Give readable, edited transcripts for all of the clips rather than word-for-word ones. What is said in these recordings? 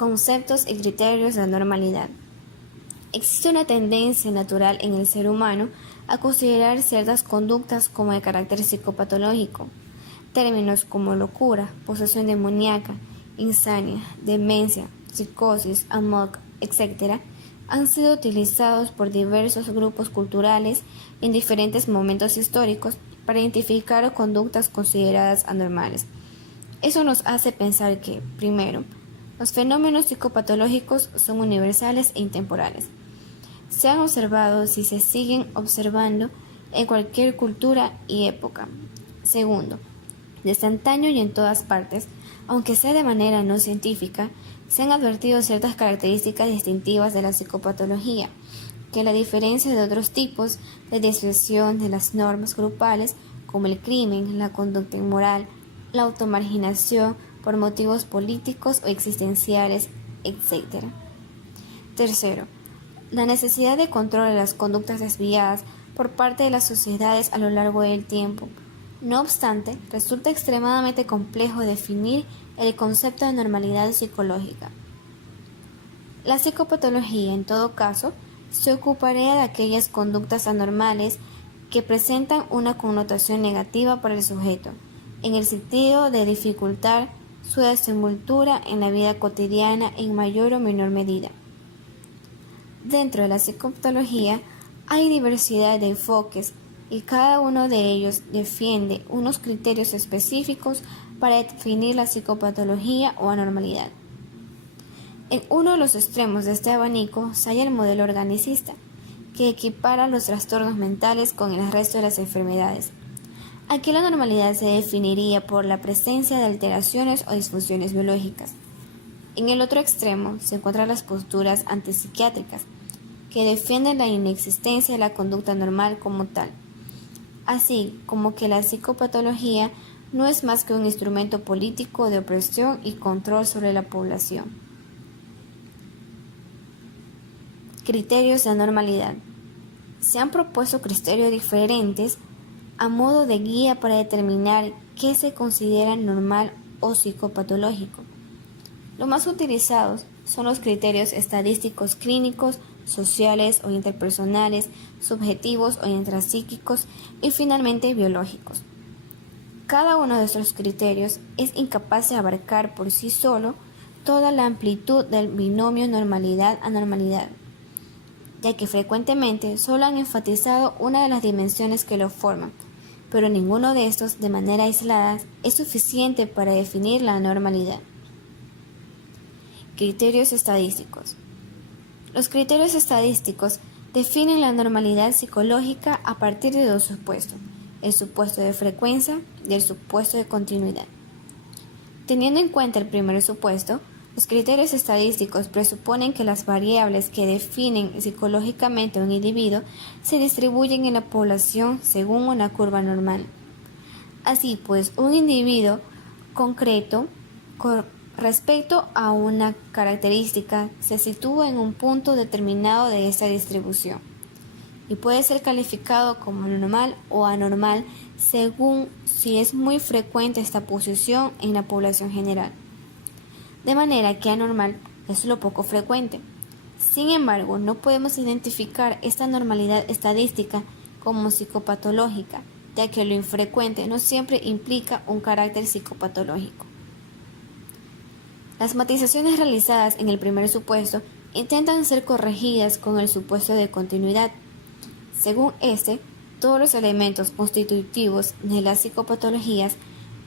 Conceptos y criterios de normalidad. Existe una tendencia natural en el ser humano a considerar ciertas conductas como de carácter psicopatológico. Términos como locura, posesión demoníaca, insania, demencia, psicosis, amok, etc., han sido utilizados por diversos grupos culturales en diferentes momentos históricos para identificar conductas consideradas anormales. Eso nos hace pensar que, primero, los fenómenos psicopatológicos son universales e intemporales. Se han observado si se siguen observando en cualquier cultura y época. Segundo, desde antaño y en todas partes, aunque sea de manera no científica, se han advertido ciertas características distintivas de la psicopatología, que la diferencia de otros tipos de desviación de las normas grupales, como el crimen, la conducta inmoral, la automarginación por motivos políticos o existenciales, etc. Tercero, la necesidad de control de las conductas desviadas por parte de las sociedades a lo largo del tiempo. No obstante, resulta extremadamente complejo definir el concepto de normalidad psicológica. La psicopatología, en todo caso, se ocuparía de aquellas conductas anormales que presentan una connotación negativa para el sujeto, en el sentido de dificultar su desenvoltura en la vida cotidiana en mayor o menor medida. Dentro de la psicopatología hay diversidad de enfoques y cada uno de ellos defiende unos criterios específicos para definir la psicopatología o anormalidad. En uno de los extremos de este abanico se halla el modelo organicista, que equipara los trastornos mentales con el resto de las enfermedades. Aquí la normalidad se definiría por la presencia de alteraciones o disfunciones biológicas. En el otro extremo se encuentran las posturas antipsiquiátricas, que defienden la inexistencia de la conducta normal como tal, así como que la psicopatología no es más que un instrumento político de opresión y control sobre la población. Criterios de anormalidad. Se han propuesto criterios diferentes a modo de guía para determinar qué se considera normal o psicopatológico. Los más utilizados son los criterios estadísticos clínicos, sociales o interpersonales, subjetivos o intrapsíquicos y finalmente biológicos. Cada uno de estos criterios es incapaz de abarcar por sí solo toda la amplitud del binomio normalidad-anormalidad, ya que frecuentemente solo han enfatizado una de las dimensiones que lo forman, pero ninguno de estos de manera aislada es suficiente para definir la anormalidad. Criterios estadísticos. Los criterios estadísticos definen la normalidad psicológica a partir de dos supuestos, el supuesto de frecuencia y el supuesto de continuidad. Teniendo en cuenta el primer supuesto, los criterios estadísticos presuponen que las variables que definen psicológicamente a un individuo se distribuyen en la población según una curva normal. Así pues, un individuo concreto respecto a una característica se sitúa en un punto determinado de esta distribución y puede ser calificado como normal o anormal según si es muy frecuente esta posición en la población general. De manera que anormal es lo poco frecuente. Sin embargo, no podemos identificar esta normalidad estadística como psicopatológica, ya que lo infrecuente no siempre implica un carácter psicopatológico. Las matizaciones realizadas en el primer supuesto intentan ser corregidas con el supuesto de continuidad. Según este, todos los elementos constitutivos de las psicopatologías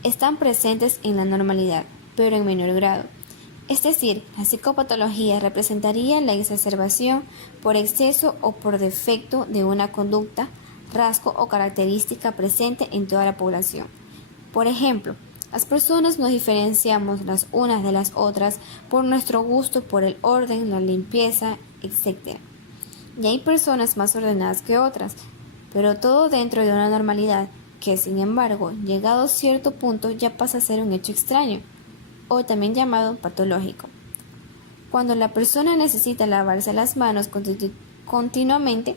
están presentes en la normalidad, pero en menor grado. Es decir, la psicopatología representaría la exacerbación por exceso o por defecto de una conducta, rasgo o característica presente en toda la población. Por ejemplo, las personas nos diferenciamos las unas de las otras por nuestro gusto por el orden, la limpieza, etc. Y hay personas más ordenadas que otras, pero todo dentro de una normalidad que, sin embargo, llegado a cierto punto ya pasa a ser un hecho extraño, o también llamado patológico. Cuando la persona necesita lavarse las manos continuamente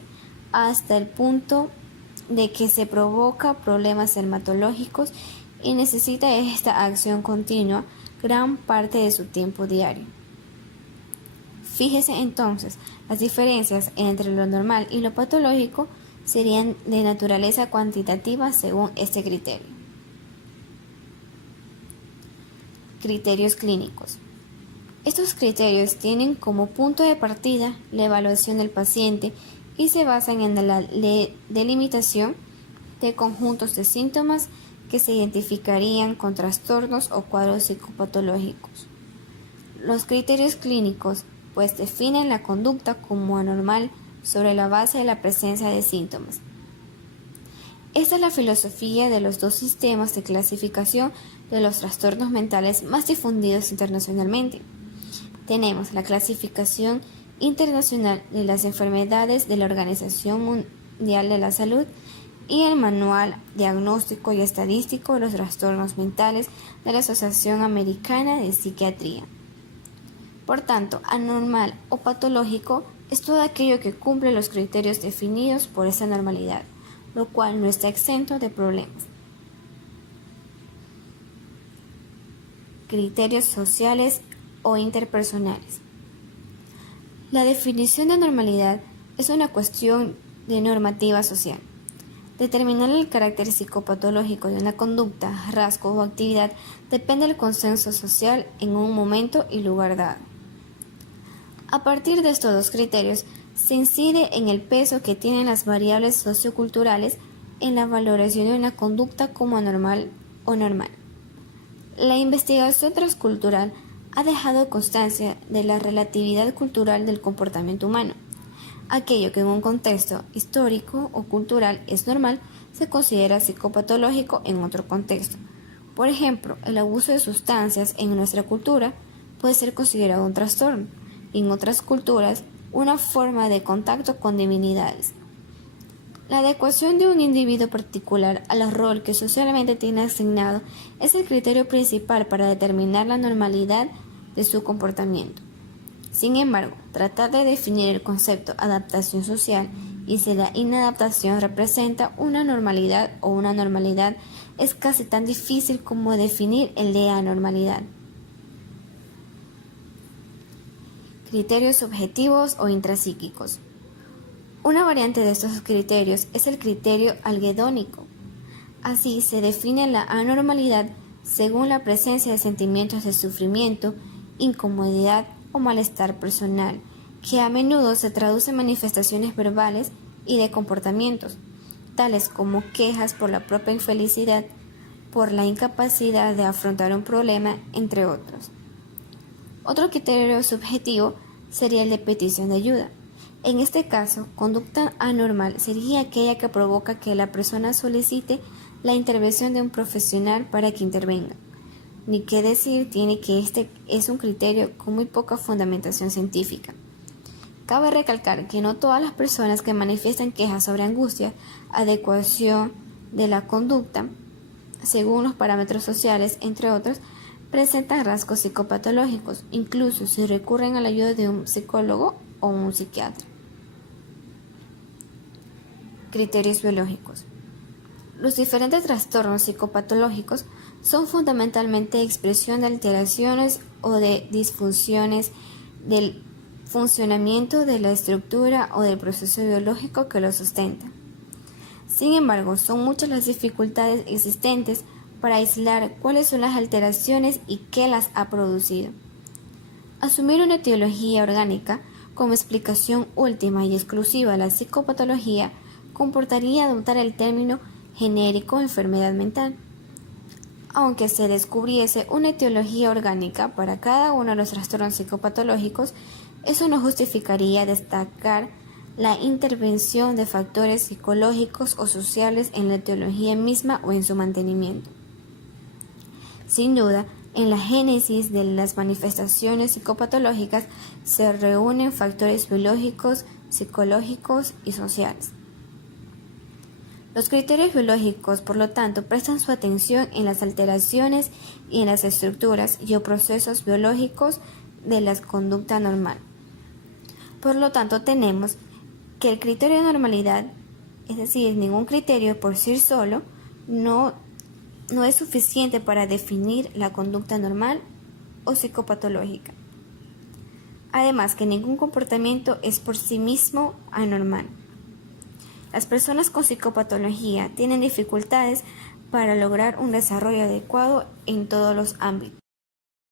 hasta el punto de que se provoca problemas dermatológicos y necesita esta acción continua gran parte de su tiempo diario. Fíjese entonces, las diferencias entre lo normal y lo patológico serían de naturaleza cuantitativa según este criterio. Criterios clínicos. Estos criterios tienen como punto de partida la evaluación del paciente y se basan en la delimitación de conjuntos de síntomas que se identificarían con trastornos o cuadros psicopatológicos. Los criterios clínicos, pues, definen la conducta como anormal sobre la base de la presencia de síntomas. Esta es la filosofía de los dos sistemas de clasificación de los trastornos mentales más difundidos internacionalmente. Tenemos la clasificación internacional de las enfermedades de la Organización Mundial de la Salud y el Manual Diagnóstico y Estadístico de los Trastornos Mentales de la Asociación Americana de Psiquiatría. Por tanto, anormal o patológico es todo aquello que cumple los criterios definidos por esta normalidad, lo cual no está exento de problemas. Criterios sociales o interpersonales. La definición de normalidad es una cuestión de normativa social. Determinar el carácter psicopatológico de una conducta, rasgo o actividad depende del consenso social en un momento y lugar dado. A partir de estos dos criterios, se incide en el peso que tienen las variables socioculturales en la valoración de una conducta como anormal o normal. La investigación transcultural ha dejado constancia de la relatividad cultural del comportamiento humano. Aquello que en un contexto histórico o cultural es normal se considera psicopatológico en otro contexto. Por ejemplo, el abuso de sustancias en nuestra cultura puede ser considerado un trastorno, y en otras culturas una forma de contacto con divinidades. La adecuación de un individuo particular al rol que socialmente tiene asignado es el criterio principal para determinar la normalidad de su comportamiento. Sin embargo, tratar de definir el concepto adaptación social y si la inadaptación representa una normalidad o una anormalidad es casi tan difícil como definir el de anormalidad. Criterios subjetivos o intrapsíquicos. Una variante de estos criterios es el criterio algedónico. Así se define la anormalidad según la presencia de sentimientos de sufrimiento, incomodidad o malestar personal, que a menudo se traducen en manifestaciones verbales y de comportamientos, tales como quejas por la propia infelicidad, por la incapacidad de afrontar un problema, entre otros. Otro criterio subjetivo sería el de petición de ayuda. En este caso, conducta anormal sería aquella que provoca que la persona solicite la intervención de un profesional para que intervenga. Ni qué decir tiene que este es un criterio con muy poca fundamentación científica. Cabe recalcar que no todas las personas que manifiestan quejas sobre angustia, adecuación de la conducta, según los parámetros sociales, entre otros, presentan rasgos psicopatológicos, incluso si recurren a la ayuda de un psicólogo o un psiquiatra. Criterios biológicos. Los diferentes trastornos psicopatológicos son fundamentalmente expresión de alteraciones o de disfunciones del funcionamiento de la estructura o del proceso biológico que los sustenta. Sin embargo, son muchas las dificultades existentes para aislar cuáles son las alteraciones y qué las ha producido. Asumir una etiología orgánica como explicación última y exclusiva de la psicopatología comportaría adoptar el término genérico enfermedad mental. Aunque se descubriese una etiología orgánica para cada uno de los trastornos psicopatológicos, eso no justificaría destacar la intervención de factores psicológicos o sociales en la etiología misma o en su mantenimiento. Sin duda, en la génesis de las manifestaciones psicopatológicas se reúnen factores biológicos, psicológicos y sociales. Los criterios biológicos, por lo tanto, prestan su atención en las alteraciones y en las estructuras y o procesos biológicos de la conducta normal. Por lo tanto, tenemos que el criterio de normalidad, es decir, ningún criterio por sí solo, no es suficiente para definir la conducta normal o psicopatológica. Además que ningún comportamiento es por sí mismo anormal. Las personas con psicopatología tienen dificultades para lograr un desarrollo adecuado en todos los ámbitos.